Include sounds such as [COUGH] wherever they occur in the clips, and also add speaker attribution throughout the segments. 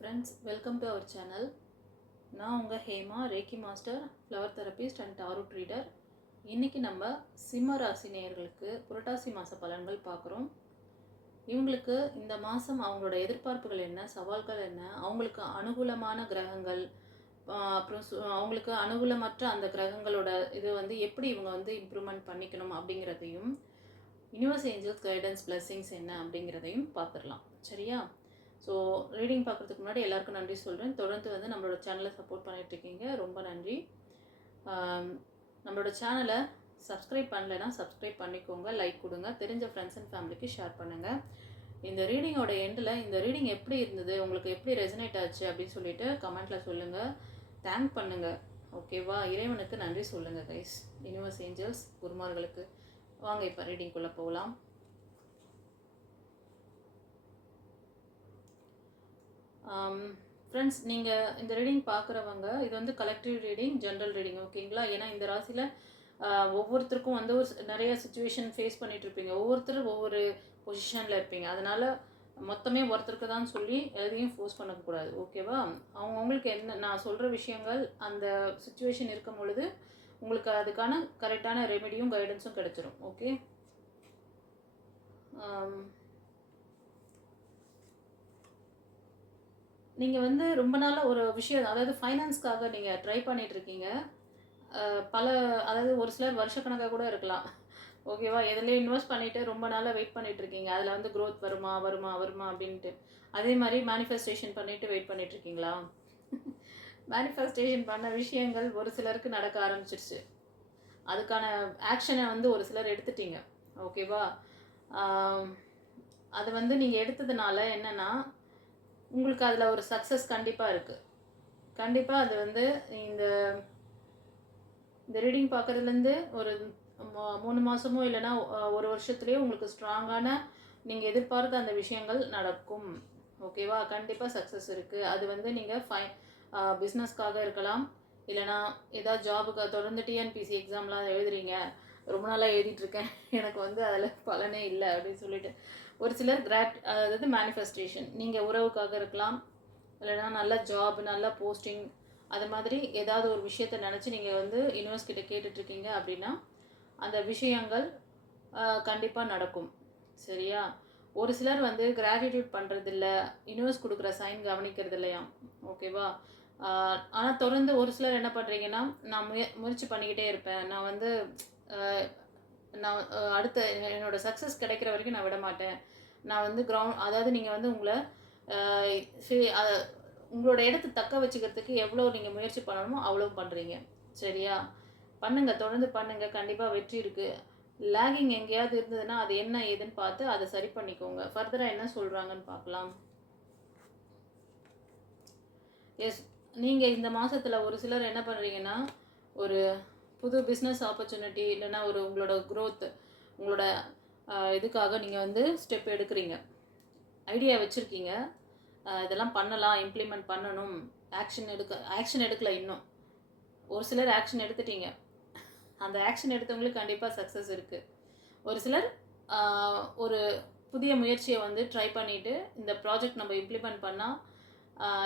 Speaker 1: Friends welcome to our channel நான் உங்கள் Hema reiki master flower therapist and tarot reader இன்றைக்கி நம்ம சிம்ம ராசி நேயர்களுக்கு புரட்டாசி மாத பலன்கள் பார்க்குறோம். இவங்களுக்கு இந்த மாதம் அவங்களோட எதிர்பார்ப்புகள் என்ன சவால்கள் என்ன அவங்களுக்கு அனுகூலமான கிரகங்கள் அப்புறம் சு- அவங்களுக்கு அனுகூலமற்ற அந்த கிரகங்களோட இது வந்து எப்படி இவங்க வந்து இம்ப்ரூவ்மெண்ட் பண்ணிக்கணும் அப்படிங்கிறதையும் யூனிவர்ஸ் ஏஞ்சல்ஸ் கைடன்ஸ் பிளஸ்ஸிங்ஸ் என்ன அப்படிங்கிறதையும் பார்த்துடலாம். சரியா? ஸோ ரீடிங் பார்க்குறதுக்கு முன்னாடி எல்லாருக்கும் நன்றி சொல்கிறேன் தொடர்ந்து வந்து நம்மளோட சேனலை சப்போர்ட் பண்ணிகிட்ருக்கீங்க இருக்கீங்க. ரொம்ப நன்றி. நம்மளோட சேனலை சப்ஸ்கிரைப் பண்ணலைன்னா சப்ஸ்கிரைப் பண்ணிக்கோங்க. லைக் கொடுங்க. தெரிஞ்ச ஃப்ரெண்ட்ஸ் அண்ட் ஃபேமிலிக்கு ஷேர் பண்ணுங்கள் இந்த ரீடிங்கோட எண்டில் இந்த ரீடிங் எப்படி இருந்தது? உங்களுக்கு எப்படி ரெசனேட் ஆச்சு? அப்படின்னு சொல்லிட்டு கமெண்ட்டில் சொல்லுங்கள் தேங்க் பண்ணுங்கள் ஓகேவா இறைவனுக்கு நன்றி சொல்லுங்கள் கைஸ் யூனிவர்ஸ் ஏஞ்சல்ஸ் குருமார்களுக்கு. வாங்க இப்போ ரீடிங்குள்ளே போகலாம் Um, ஃப்ரெண்ட்ஸ் நீங்கள் இந்த ரீடிங் பார்க்குறவங்க இது வந்து கலெக்டிவ் ரீடிங் ஜென்ரல் ரீடிங் ஓகேங்களா ஏன்னா இந்த ராசியில் uh, ஒவ்வொருத்தருக்கும் வந்து ஒரு நிறைய சுச்சுவேஷன் ஃபேஸ் பண்ணிட்டு இருப்பீங்க. ஒவ்வொருத்தரும் ஒவ்வொரு பொசிஷனில் இருப்பீங்க. அதனால் மொத்தமே ஒருத்தருக்கு தான் சொல்லி எதையும் ஃபோர்ஸ் பண்ணக்கூடாது ஓகேவா அவங்கவுங்களுக்கு என்ன நான் சொல்கிற விஷயங்கள் அந்த சுச்சுவேஷன் இருக்கும் பொழுது உங்களுக்கு அதுக்கான கரெக்டான ரெமெடியும் கைடன்ஸும் கிடச்சிரும் ஓகே நீங்கள் வந்து ரொம்ப நாளாக ஒரு விஷயம் அதாவது ஃபைனான்ஸ்க்காக நீங்கள் ட்ரை பண்ணிகிட்ருக்கீங்க பல அதாவது ஒரு சிலர் வருஷக்கணக்காக கூட இருக்கலாம். ஓகேவா எதுலேயும் இன்வெஸ்ட் பண்ணிவிட்டு ரொம்ப நாளாக வெயிட் பண்ணிகிட்ருக்கீங்க இருக்கீங்க அதில் வந்து க்ரோத் வருமா வருமா வருமா அப்படின்ட்டு. அதே மாதிரி மேனிஃபெஸ்டேஷன் பண்ணிவிட்டு வெயிட் பண்ணிகிட்ருக்கீங்களா மேனிஃபெஸ்டேஷன் [LAUGHS] பண்ண விஷயங்கள் ஒரு சிலருக்கு நடக்க ஆரம்பிச்சிருச்சு. அதுக்கான ஆக்ஷனை வந்து ஒரு சிலர் எடுத்துட்டீங்க. ஓகேவா அது வந்து நீங்கள் எடுத்ததுனால என்னென்னா உங்களுக்கு அதில் ஒரு சக்ஸஸ் கண்டிப்பாக இருக்குது கண்டிப்பாக அது வந்து இந்த இந்த ரீடிங் பார்க்குறதுலேருந்து ஒரு மூணு மாதமோ இல்லைன்னா ஒரு வருஷத்துலேயே உங்களுக்கு ஸ்ட்ராங்கான நீங்கள் எதிர்பார்த்த அந்த விஷயங்கள் நடக்கும். ஓகேவா கண்டிப்பாக சக்ஸஸ் இருக்குது அது வந்து நீங்கள் ஃபை பிஸ்னஸ்க்காக இருக்கலாம். இல்லைனா ஏதாவது ஜாபுக்கு தொடர்ந்து டிஎன்பிசி எக்ஸாம்லாம் எழுதுறீங்க. ரொம்ப நாளாக எழுதிட்டுருக்கேன் எனக்கு வந்து அதில் பலனே இல்லை அப்படின்னு சொல்லிட்டு. ஒரு சிலர் கிராட் அதாவது மேனிஃபெஸ்டேஷன் நீங்கள் உறவுக்காக இருக்கலாம் இல்லைனா நல்ல ஜாப் நல்ல போஸ்டிங் அது மாதிரி ஏதாவது ஒரு விஷயத்தை நினச்சி நீங்கள் வந்து யூனிவர்ஸ் கிட்ட கேட்டுட்ருக்கீங்க அப்படின்னா அந்த விஷயங்கள் கண்டிப்பாக நடக்கும். சரியா? ஒரு சிலர் வந்து கிராட்டிடியூட் பண்ணுறதில்ல யூனிவர்ஸ் கொடுக்குற சைன் கவனிக்கிறது இல்லையா ஓகேவா ஆனால் தொடர்ந்து ஒரு சிலர் என்ன பண்ணுறீங்கன்னா நான் முய முயற்சி பண்ணிக்கிட்டே இருப்பேன். நான் வந்து நான் அடுத்த என்னோடய சக்ஸஸ் கிடைக்கிற வரைக்கும் நான் விட மாட்டேன். நான் வந்து கிரவுண்ட் அதாவது நீங்கள் வந்து உங்களை சரி உங்களோட இடத்த தக்க வச்சுக்கிறதுக்கு எவ்வளோ நீங்கள் முயற்சி பண்ணணுமோ அவ்வளோ பண்ணுறீங்க சரியா? பண்ணுங்கள் தொடர்ந்து பண்ணுங்கள் கண்டிப்பாக வெற்றி இருக்குது லேகிங் எங்கேயாவது இருந்ததுன்னா அது என்ன ஏதுன்னு பார்த்து அதை சரி பண்ணிக்கோங்க. ஃபர்தராக என்ன சொல்கிறாங்கன்னு பார்க்கலாம். எஸ் நீங்கள் இந்த மாதத்தில் ஒரு சிலர் என்ன பண்ணுறீங்கன்னா ஒரு புது பிஸ்னஸ் ஆப்பர்ச்சுனிட்டி இல்லைன்னா ஒரு உங்களோட க்ரோத் உங்களோட இதுக்காக நீங்கள் வந்து ஸ்டெப் எடுக்கிறீங்க. ஐடியா வச்சுருக்கீங்க. இதெல்லாம் பண்ணலாம் இம்ப்ளிமெண்ட் பண்ணணும். ஆக்ஷன் எடுக்க ஆக்ஷன் எடுக்கல இன்னும். ஒரு சிலர் ஆக்ஷன் எடுத்துட்டீங்க. அந்த ஆக்ஷன் எடுத்தவங்களுக்கு கண்டிப்பாக சக்ஸஸ் இருக்குது ஒரு சிலர் ஒரு புதிய முயற்சியை வந்து ட்ரை பண்ணிவிட்டு இந்த ப்ராஜெக்ட் நம்ம இம்ப்ளிமெண்ட் பண்ணால்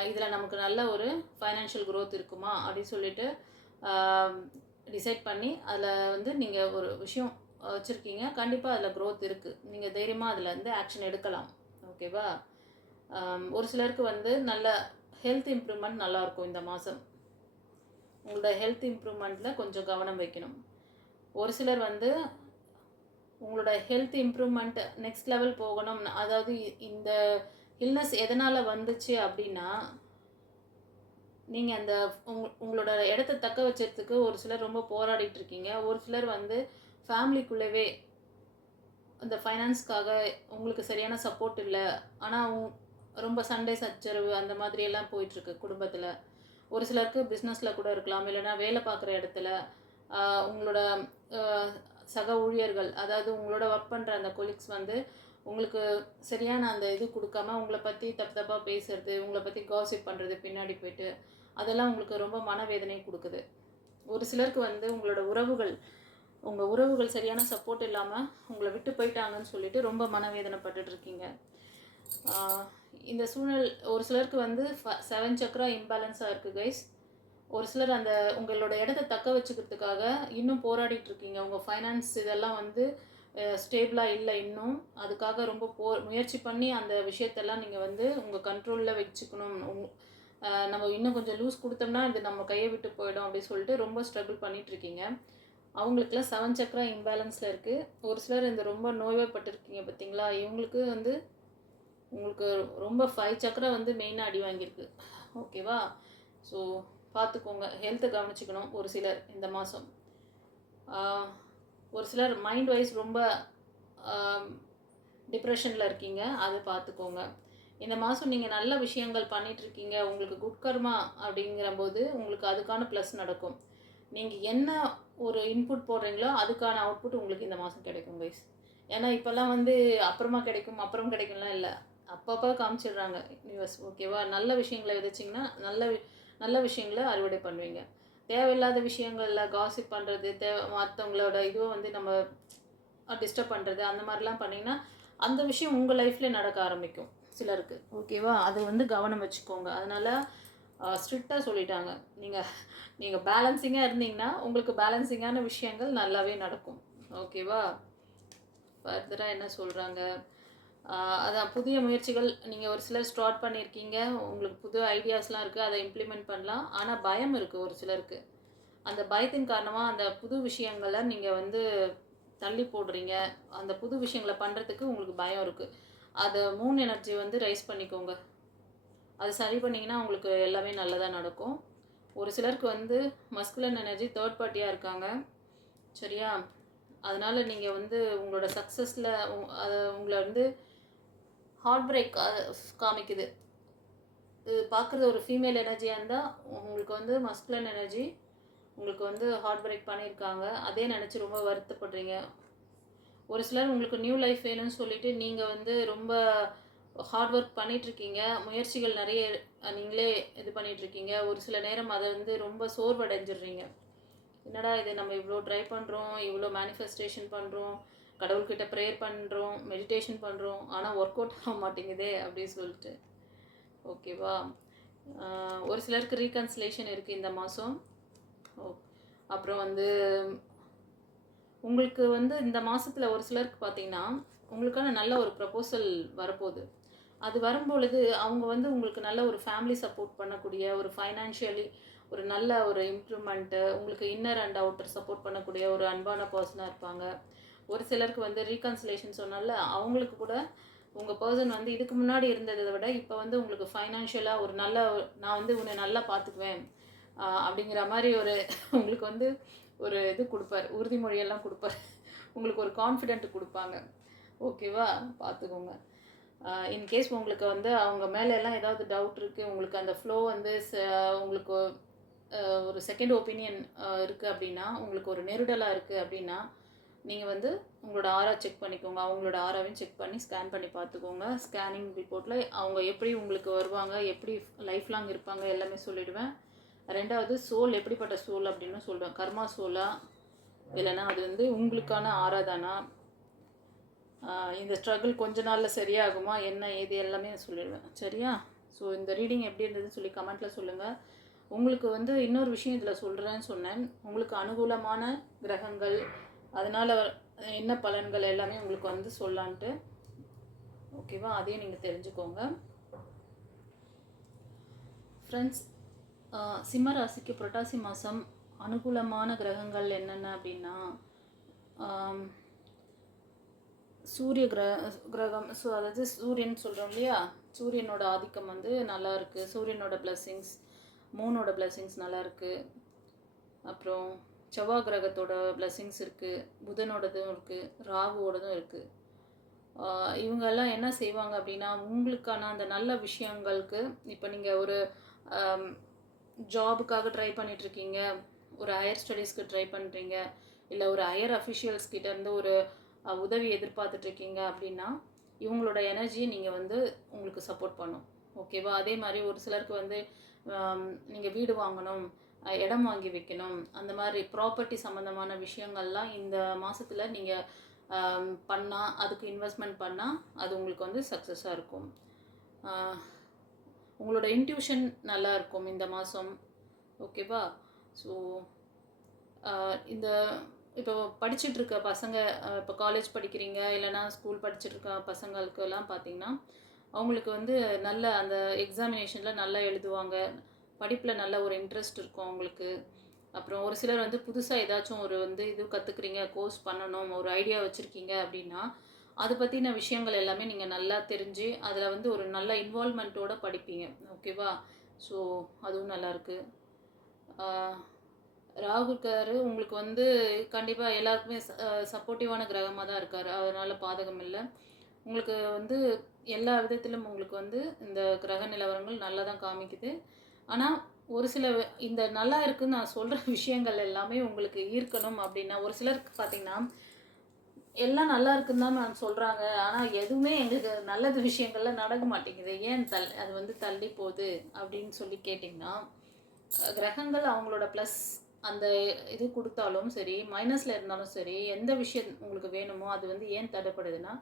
Speaker 1: இதில் நமக்கு நல்ல ஒரு ஃபைனான்ஷியல் க்ரோத் இருக்குமா அப்படின்னு சொல்லிட்டு டிசைட் பண்ணி அதில் வந்து நீங்கள் ஒரு விஷயம் வச்சுருக்கீங்க. கண்டிப்பாக அதில் க்ரோத் இருக்குது நீங்கள் தைரியமாக அதில் வந்து ஆக்ஷன் எடுக்கலாம். ஓகேவா ஒரு சிலருக்கு வந்து நல்ல ஹெல்த் இம்ப்ரூவ்மெண்ட் நல்லாயிருக்கும் இந்த மாதம் உங்களோட ஹெல்த் இம்ப்ரூவ்மெண்ட்டில் கொஞ்சம் கவனம் வைக்கணும். ஒரு சிலர் வந்து உங்களோட ஹெல்த் இம்ப்ரூவ்மெண்ட் நெக்ஸ்ட் லெவல் போகணும். அதாவது இந்த இல்னஸ் எதனால் வந்துச்சு அப்படின்னா நீங்கள் அந்த உங் உங்களோட இடத்த தக்க வச்சுறதுக்கு ஒரு சிலர் ரொம்ப போராடிட்டு இருக்கீங்க. ஒரு சிலர் வந்து ஃபேமிலிக்குள்ளவே அந்த ஃபைனான்ஸ்க்காக உங்களுக்கு சரியான சப்போர்ட் இல்லை. ஆனால் ரொம்ப சண்டே சச்சரவு அந்த மாதிரி எல்லாம் போயிட்டுருக்கு குடும்பத்தில். ஒரு சிலருக்கு பிஸ்னஸில் கூட இருக்கலாம். இல்லைன்னா வேலை பார்க்குற இடத்துல உங்களோட சக ஊழியர்கள் அதாவது உங்களோட ஒர்க் பண்ணுற அந்த கொலீக்ஸ் வந்து உங்களுக்கு சரியான அந்த இது கொடுக்காம உங்களை பற்றி தப்பு தப்பாக பேசுறது உங்களை பற்றி காசிப் பண்ணுறது பின்னாடி போயிட்டு அதெல்லாம் உங்களுக்கு ரொம்ப மனவேதனை கொடுக்குது. ஒரு சிலருக்கு வந்து உங்களோட உறவுகள் உங்கள் உறவுகள் சரியான சப்போர்ட் இல்லாமல் உங்களை விட்டு போயிட்டாங்கன்னு சொல்லிட்டு ரொம்ப மனவேதனைப்பட்டுட்டு இருக்கீங்க இந்த சூழல் ஒரு சிலருக்கு வந்து செவன் சக்கரா இம்பேலன்ஸாக இருக்குது கைஸ் ஒரு சிலர் அந்த உங்களோட இடத்த தக்க வச்சுக்கிறதுக்காக இன்னும் போராடிட்டு இருக்கீங்க உங்கள் ஃபைனான்ஸ் இதெல்லாம் வந்து ஸ்டேபிளாக இல்லை இன்னும். அதுக்காக ரொம்ப போ முயற்சி பண்ணி அந்த விஷயத்தெல்லாம் நீங்கள் வந்து உங்கள் கண்ட்ரோலில் வச்சுக்கணும். உங் நம்ம இன்னும் கொஞ்சம் லூஸ் கொடுத்தோம்னா இது நம்ம கையை விட்டு போயிடும் அப்படின்னு சொல்லிட்டு ரொம்ப ஸ்ட்ரகிள் பண்ணிகிட்ருக்கீங்க அவங்களுக்குலாம் செவன் சக்கரா இம்பேலன்ஸில் இருக்குது ஒரு சிலர் இந்த ரொம்ப நோய்வாய்ப்பட்டிருக்கீங்க பார்த்தீங்களா இவங்களுக்கு வந்து உங்களுக்கு ரொம்ப ஃபைவ் சக்கரா வந்து மெயினாக அடி வாங்கியிருக்கு. ஓகேவா ஸோ பார்த்துக்கோங்க ஹெல்த்தை கவனிச்சுக்கணும் ஒரு சிலர் இந்த மாதம் ஒரு சிலர் மைண்ட் வைஸ் ரொம்ப டிப்ரெஷனில் இருக்கீங்க. அதை பார்த்துக்கோங்க இந்த மாதம் நீங்கள் நல்ல விஷயங்கள் பண்ணிகிட்ருக்கீங்க உங்களுக்கு குட்கர்மா அப்படிங்கிற போது உங்களுக்கு அதுக்கான ப்ளஸ் நடக்கும். நீங்கள் என்ன ஒரு இன்புட் போடுறீங்களோ அதுக்கான அவுட்புட் உங்களுக்கு இந்த மாதம் கிடைக்கும் கைஸ் ஏன்னா இப்போல்லாம் வந்து அப்புறமா கிடைக்கும் அப்புறம் கிடைக்கும்லாம் இல்லை. அப்பப்போ காமிச்சிடுறாங்க நியூஸ் ஓகேவா நல்ல விஷயங்களை விதைச்சிங்கன்னா நல்ல வி- நல்ல விஷயங்களை அறுவடை பண்ணுவீங்க. தேவையில்லாத விஷயங்களில் காசிப் பண்ணுறது தேவை மற்றவங்களோட இதுவை வந்து நம்ம டிஸ்டர்ப் பண்ணுறது அந்த மாதிரிலாம் பண்ணிங்கன்னா அந்த விஷயம் உங்கள் லைஃப்பில் நடக்க ஆரம்பிக்கும் சிலருக்கு. ஓகேவா அது வந்து கவனம் வச்சுக்கோங்க. அதனால் ஸ்ட்ரிக்டாக சொல்லிட்டாங்க. நீங்கள் நீங்கள் பேலன்சிங்காக இருந்தீங்கன்னா உங்களுக்கு பேலன்சிங்கான விஷயங்கள் நல்லாவே நடக்கும். ஓகேவா ஃபர்தராக என்ன சொல்கிறாங்க அதான் புதிய முயற்சிகள் நீங்கள் ஒரு சிலர் ஸ்டார்ட் பண்ணியிருக்கீங்க உங்களுக்கு புது ஐடியாஸ்லாம் இருக்குது அதை இம்ப்ளிமெண்ட் பண்ணலாம். ஆனால் பயம் இருக்குது ஒரு சிலருக்கு. அந்த பயத்தின் காரணமாக அந்த புது விஷயங்களை நீங்கள் வந்து தள்ளி போடுறீங்க. அந்த புது விஷயங்களை பண்ணுறதுக்கு உங்களுக்கு பயம் இருக்குது அதை மூன் எனர்ஜி வந்து ரைஸ் பண்ணிக்கோங்க. அது சரி பண்ணிங்கன்னா உங்களுக்கு எல்லாமே நல்லதாக நடக்கும். ஒரு சிலருக்கு வந்து மஸ்குலன் எனர்ஜி தேர்ட் பார்ட்டியாக இருக்காங்க. சரியா? அதனால் நீங்கள் வந்து உங்களோட சக்ஸஸில் அதை உங்களை வந்து ஹார்ட் பிரேக் காமிக்குது. இது பார்க்குறது ஒரு ஃபீமேல் எனர்ஜியாக இருந்தால் உங்களுக்கு வந்து மஸ்குலன் எனர்ஜி உங்களுக்கு வந்து ஹார்ட் பிரேக் பண்ணியிருக்காங்க. அதே நினச்சி ரொம்ப வருத்தப்படுறீங்க. ஒரு சிலர் உங்களுக்கு நியூ லைஃப் வேணும்னு சொல்லிவிட்டு நீங்கள் வந்து ரொம்ப ஹார்ட் ஒர்க் பண்ணிகிட்ருக்கீங்க முயற்சிகள் நிறைய நீங்களே இது பண்ணிகிட்ருக்கீங்க ஒரு சில நேரம் அதை வந்து ரொம்ப சோர்வடைஞ்சிடுறீங்க. என்னடா இது நம்ம இவ்வளோ ட்ரை பண்ணுறோம் இவ்வளோ மேனிஃபெஸ்டேஷன் பண்ணுறோம் கடவுள்கிட்ட ப்ரேயர் பண்ணுறோம் மெடிடேஷன் பண்ணுறோம் ஆனால் ஒர்க் அவுட் ஆக மாட்டேங்குதே அப்படின்னு சொல்லிட்டு. ஓகேவா ஒரு சிலருக்கு ரீகன்சிலேஷன் இருக்குது இந்த மாதம் ஓ அப்புறம் வந்து உங்களுக்கு வந்து இந்த மாதத்தில் ஒரு சிலருக்கு பார்த்தீங்கன்னா உங்களுக்கான நல்ல ஒரு ப்ரப்போசல் வரப்போகுது. அது வரும்பொழுது அவங்க வந்து உங்களுக்கு நல்ல ஒரு ஃபேமிலி சப்போர்ட் பண்ணக்கூடிய ஒரு ஃபைனான்ஷியலி ஒரு நல்ல ஒரு இம்ப்ரூவ்மெண்ட்டு உங்களுக்கு இன்னர் அண்ட் அவுட்டர் சப்போர்ட் பண்ணக்கூடிய ஒரு அன்பான பர்சனாக இருப்பாங்க. ஒரு சிலருக்கு வந்து ரீகன்சிலேஷன் சொன்னால அவங்களுக்கு கூட உங்கள் பர்சன் வந்து இதுக்கு முன்னாடி இருந்ததை விட இப்போ வந்து உங்களுக்கு ஃபைனான்ஷியலாக ஒரு நல்ல நான் வந்து உன்னை நல்லா பார்த்துக்குவேன் அப்படிங்கிற மாதிரி ஒரு உங்களுக்கு வந்து ஒரு இது கொடுப்பார். உறுதிமொழியெல்லாம் கொடுப்பார். உங்களுக்கு ஒரு கான்ஃபிடென்ட் கொடுப்பாங்க. ஓகேவா பார்த்துக்கோங்க. இன்கேஸ் உங்களுக்கு வந்து அவங்க மேலெல்லாம் ஏதாவது டவுட் இருக்குது உங்களுக்கு அந்த ஃப்ளோ வந்து ச- உங்களுக்கு ஒரு செகண்ட் ஒப்பீனியன் இருக்குது அப்படின்னா உங்களுக்கு ஒரு நெருடலாக இருக்குது அப்படின்னா நீங்கள் வந்து உங்களோட ஆரா செக் பண்ணிக்கோங்க. அவங்களோட ஆராவையும் செக் பண்ணி ஸ்கேன் பண்ணி பார்த்துக்கோங்க. ஸ்கேனிங் ரிப்போர்ட்டில் அவங்க எப்படி உங்களுக்கு வருவாங்க எப்படி லைஃப் லாங் இருப்பாங்க எல்லாமே சொல்லிவிடுவேன் ரெண்டாவது சோல் எப்படிப்பட்ட சோல் அப்படின்னு சொல்லுவேன் கர்மா சோலா இல்லைன்னா அது வந்து உங்களுக்கான ஆரா தானா? இந்த ஸ்ட்ரகிள் கொஞ்ச நாளில் சரியாகுமா? என்ன ஏது எல்லாமே சொல்லிடுவேன். சரியா? ஸோ இந்த ரீடிங் எப்படி இருந்ததுன்னு சொல்லி கமெண்ட்டில் சொல்லுங்கள் உங்களுக்கு வந்து இன்னொரு விஷயம் இதில் சொல்கிறேன்னு சொன்னேன். உங்களுக்கு அனுகூலமான கிரகங்கள் அதனால் என்ன பலன்கள் எல்லாமே உங்களுக்கு வந்து சொல்லான்ட்டு. ஓகேவா அதையும் நீங்கள் தெரிஞ்சுக்கோங்க. ஃப்ரெண்ட்ஸ் சிம்ம ராசிக்கு புரட்டாசி மாதம் அனுகூலமான கிரகங்கள் என்னென்ன அப்படின்னா சூரிய கிர கிரகம் ஸோ அதாவது சூரியன் சொல்கிறோம் இல்லையா? சூரியனோட ஆதிக்கம் வந்து நல்லா இருக்குது சூரியனோட பிளஸ்ஸிங்ஸ் மூனோட பிளஸ்ஸிங்ஸ் நல்லா இருக்குது அப்புறம் செவ்வாய் கிரகத்தோட பிளஸ்ஸிங்ஸ் இருக்குது புதனோடதும் இருக்குது ராகுவோடதும் இருக்குது இவங்கெல்லாம் என்ன செய்வாங்க அப்படின்னா உங்களுக்கான அந்த நல்ல விஷயங்களுக்கு இப்போ நீங்கள் ஒரு ஜாபுக்காக ட்ரை பண்ணிகிட்ருக்கீங்க ஒரு ஹையர் ஸ்டடீஸ்க்கு ட்ரை பண்ணுறீங்க இல்லை ஒரு ஹையர் அஃபிஷியல்ஸ் கிட்டேருந்து ஒரு உதவி எதிர்பார்த்துட்டு இருக்கீங்க அப்படின்னா இவங்களோட எனர்ஜியை நீங்கள் வந்து உங்களுக்கு சப்போர்ட் பண்ணும். ஓகேவா? அதே மாதிரி ஒரு சிலருக்கு வந்து நீங்கள் வீடு வாங்கணும் இடம் வாங்கி வைக்கணும் அந்த மாதிரி ப்ராப்பர்ட்டி சம்மந்தமான விஷயங்கள்லாம் இந்த மாதத்தில் நீங்கள் பண்ணால் அதுக்கு இன்வெஸ்ட்மெண்ட் பண்ணால் அது உங்களுக்கு வந்து சக்ஸஸாக இருக்கும். உங்களோட இன்ட்யூஷன் நல்லா இருக்கும் இந்த மாதம் ஓகேவா? ஸோ இந்த இப்போ படிச்சுட்டு இருக்க பசங்க இப்போ காலேஜ் படிக்கிறீங்க இல்லைனா ஸ்கூல் படிச்சுட்டு இருக்க பசங்களுக்கெல்லாம் பார்த்தீங்கன்னா அவங்களுக்கு வந்து நல்ல அந்த எக்ஸாமினேஷனில் நல்லா எழுதுவாங்க. படிப்பில் நல்ல ஒரு இன்ட்ரெஸ்ட் இருக்கும் அவங்களுக்கு. அப்புறம் ஒரு சிலர் வந்து புதுசாக ஏதாச்சும் ஒரு வந்து இது கற்றுக்குறீங்க கோர்ஸ் பண்ணணும் ஒரு ஐடியா வச்சுருக்கீங்க அப்படின்னா அதை பற்றின விஷயங்கள் எல்லாமே நீங்கள் நல்லா தெரிஞ்சு அதில் வந்து ஒரு நல்ல இன்வால்மெண்ட்டோடு படிப்பீங்க. ஓகேவா ஸோ அதுவும் நல்லாயிருக்கு ராகுக்காரு உங்களுக்கு வந்து கண்டிப்பாக எல்லாருக்குமே சப்போர்ட்டிவான கிரகமாக தான் இருக்கார். அதனால் பாதகம் இல்லை. உங்களுக்கு வந்து எல்லா விதத்திலும் உங்களுக்கு வந்து இந்த கிரக நிலவரங்கள் நல்லா தான் காமிக்குது. ஆனால் ஒரு சில இந்த நல்லா இருக்குன்னு நான் சொல்கிற [LAUGHS] விஷயங்கள் எல்லாமே உங்களுக்கு ஈர்க்கணும் அப்படின்னா ஒரு சிலருக்கு பார்த்தீங்கன்னா எல்லாம் நல்லா இருக்குன்னு தான் நான் சொல்கிறாங்க ஆனால் எதுவுமே எங்களுக்கு நல்லது விஷயங்கள்லாம் நடக்க மாட்டேங்குது. ஏன் தள் அது வந்து தள்ளி போகுது அப்படின்னு சொல்லி கேட்டிங்கன்னா கிரகங்கள் அவங்களோட ப்ளஸ் அந்த இது கொடுத்தாலும் சரி மைனஸில் இருந்தாலும் சரி எந்த விஷயம் உங்களுக்கு வேணுமோ அது வந்து ஏன் தடைப்படுதுன்னா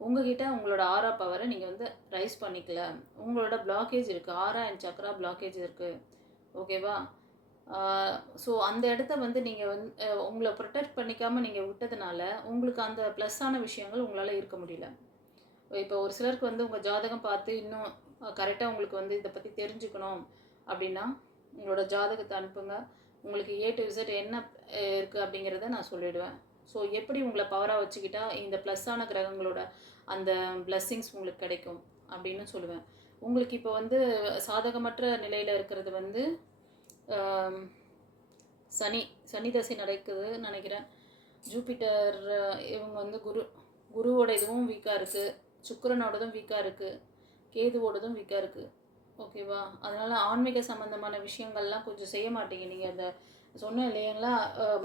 Speaker 1: உங்ககிட்ட உங்களோட ஆரா பவரை நீங்கள் வந்து ரைஸ் பண்ணிக்கல. உங்களோட பிளாக்கேஜ் இருக்குது ஆரா அண்ட் சக்ரா பிளாக்கேஜ் இருக்குது ஓகேவா ஸோ அந்த இடத்த வந்து நீங்கள் வந்து உங்களை ப்ரொடெக்ட் பண்ணிக்காமல் நீங்கள் விட்டதுனால உங்களுக்கு அந்த ப்ளஸ்ஸான விஷயங்கள் உங்களால் இருக்க முடியல. இப்போ ஒரு சிலருக்கு வந்து உங்கள் ஜாதகம் பார்த்து இன்னும் கரெக்டாக உங்களுக்கு வந்து இதை பற்றி தெரிஞ்சுக்கணும் அப்படின்னா உங்களோட ஜாதகத்தை அனுப்புங்க. உங்களுக்கு ஏ டு விசிட் என்ன இருக்குது அப்படிங்கிறத நான் சொல்லிவிடுவேன் ஸோ எப்படி உங்களை பவராக வச்சுக்கிட்டா இந்த ப்ளஸ்ஸான கிரகங்களோட அந்த பிளஸ்ஸிங்ஸ் உங்களுக்கு கிடைக்கும் அப்படின்னு சொல்லுவேன். உங்களுக்கு இப்போ வந்து சாதகமற்ற நிலையில் இருக்கிறது வந்து சனி சனி தசை நடக்குதுன்னு நினைக்கிறேன். ஜூபிட்டர் இவங்க வந்து குரு குருவோட இதுவும் வீக்காக இருக்குது சுக்கரனோடதும் வீக்காக இருக்குது கேதுவோடதும் வீக்காக இருக்குது ஓகேவா? அதனால் ஆன்மீக சம்மந்தமான விஷயங்கள்லாம் கொஞ்சம் செய்ய மாட்டீங்க. நீங்கள் அந்த சொன்னேன் இல்லைங்களா?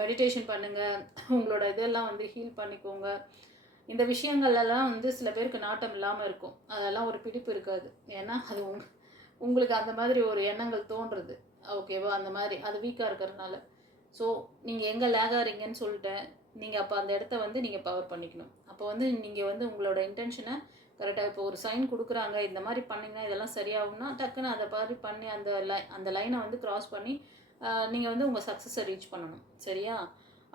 Speaker 1: மெடிடேஷன் பண்ணுங்கள் உங்களோட இதெல்லாம் வந்து ஹீல் பண்ணிக்கோங்க. இந்த விஷயங்கள்லாம் வந்து சில பேருக்கு நாட்டம் இல்லாமல் இருக்கும். அதெல்லாம் ஒரு பிடிப்பு இருக்காது. ஏன்னா அது உங்க உங்களுக்கு அந்த மாதிரி ஒரு எண்ணங்கள் தோன்றுறது. ஓகேவா? அந்த மாதிரி. அது வீக்காக இருக்கிறதுனால. ஸோ நீங்கள் எங்கே லேக் ஆகிறீங்கன்னு சொல்லிட்டேன். நீங்கள் அப்போ அந்த இடத்த வந்து நீங்கள் பவர் பண்ணிக்கணும். அப்போ வந்து நீங்கள் வந்து உங்களோட இன்டென்ஷனை கரெக்டாக இப்போ ஒரு சைன் கொடுக்குறாங்க இந்த மாதிரி பண்ணிங்கன்னா இதெல்லாம் சரியாகும்னா டக்குன்னு அதை மாதிரி பண்ணி அந்த லை அந்த லைனை வந்து க்ராஸ் பண்ணி நீங்கள் வந்து உங்கள் சக்ஸஸை ரீச் பண்ணணும். சரியா?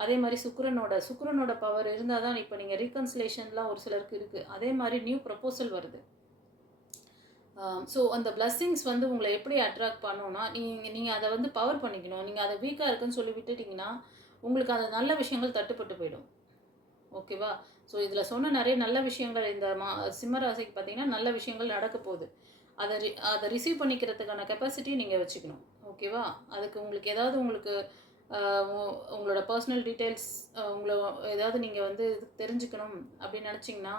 Speaker 1: அதே மாதிரி சுக்கரனோட சுக்கரனோட பவர் இருந்தால் தான் இப்போ நீங்கள் ரீகன்சிலேஷன்லாம் ஒரு சிலருக்கு இருக்குது அதே மாதிரி நியூ ப்ரப்போசல் வருது. ஸோ அந்த பிளஸ்ஸிங்ஸ் வந்து உங்களை எப்படி அட்ராக்ட் பண்ணோன்னா நீங்கள் நீங்கள் அதை வந்து பவர் பண்ணிக்கணும். நீங்கள் அதை வீக்காக இருக்குன்னு சொல்லி விட்டுட்டிங்கன்னா உங்களுக்கு அந்த நல்ல விஷயங்கள் தட்டுப்பட்டு போயிடும். ஓகேவா ஸோ இதில் சொன்ன நிறைய நல்ல விஷயங்கள் இந்த மா சிம்ம ராசிக்கு பார்த்தீங்கன்னா நல்ல விஷயங்கள் நடக்க போகுது. அதை ரி- அதை ரிசீவ் பண்ணிக்கிறதுக்கான கெப்பாசிட்டியை நீங்கள் வச்சுக்கணும். ஓகேவா அதுக்கு உங்களுக்கு ஏதாவது உங்களுக்கு உ- உங்களோட பர்சனல் டீட்டெயில்ஸ் உங்களை ஏதாவது நீங்கள் வந்து இது தெரிஞ்சுக்கணும் அப்படின்னு நினச்சிங்கன்னா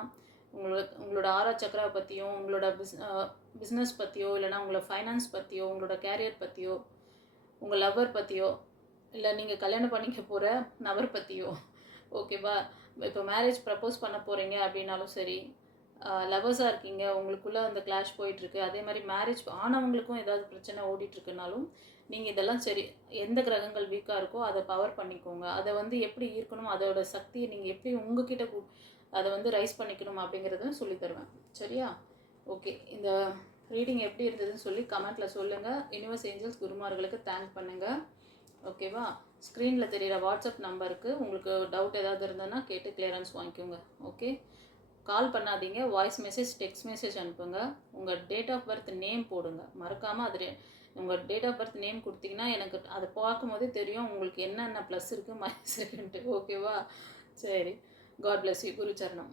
Speaker 1: உங்களோட உங்களோட ஆரா சக்கரா பற்றியும் உங்களோட பிஸ் பிஸ்னஸ் பற்றியோ இல்லைனா உங்களோட ஃபைனான்ஸ் பற்றியோ உங்களோட கேரியர் பற்றியோ உங்கள் லவ்வர் பற்றியோ இல்லை நீங்கள் கல்யாணம் பண்ணிக்க போகிற நபர் பற்றியோ ஓகேவா? இப்போ மேரேஜ் ப்ரப்போஸ் பண்ண போகிறீங்க அப்படின்னாலும் சரி லவர்ஸாக இருக்கீங்க உங்களுக்குள்ளே அந்த கிளாஷ் போயிட்டுருக்கு. அதே மாதிரி மேரேஜ் ஆனவங்களுக்கும் ஏதாவது பிரச்சனை ஓடிட்டுருக்குனாலும் நீங்கள் இதெல்லாம் சரி எந்த கிரகங்கள் வீக்காக இருக்கோ அதை பவர் பண்ணிக்கோங்க. அதை வந்து எப்படி ஈர்க்கணும் அதோட சக்தியை நீங்கள் எப்படி உங்ககிட்ட கூ அதை வந்து ரைஸ் பண்ணிக்கணும் அப்படிங்கிறதும் சொல்லித்தருவேன் சரியா? ஓகே. இந்த ரீடிங் எப்படி இருந்ததுன்னு சொல்லி கமெண்ட்டில் சொல்லுங்கள் யூனிவர்ஸ் ஏஞ்சல்ஸ் குருமார்களுக்கு தேங்க் பண்ணுங்கள் ஓகேவா? ஸ்க்ரீனில் தெரிகிற வாட்ஸ்அப் நம்பருக்கு உங்களுக்கு டவுட் ஏதாவது இருந்ததுன்னா கேட்டு கிளியரன்ஸ் வாங்கிக்கோங்க. ஓகே? கால் பண்ணாதீங்க. வாய்ஸ் மெசேஜ் டெக்ஸ்ட் மெசேஜ் அனுப்புங்க. உங்கள் டேட் ஆஃப் பர்த் நேம் போடுங்க. மறக்காமல் அது உங்கள் டேட் ஆஃப் பர்த் நேம் கொடுத்தீங்கன்னா எனக்கு அதை பார்க்கும்போதே தெரியும் உங்களுக்கு என்னென்ன ப்ளஸ் இருக்குது மைனஸ் இருக்குன்ட்டு. ஓகேவா? சரி. காட் பிளஸ் யூ குரு சரணம்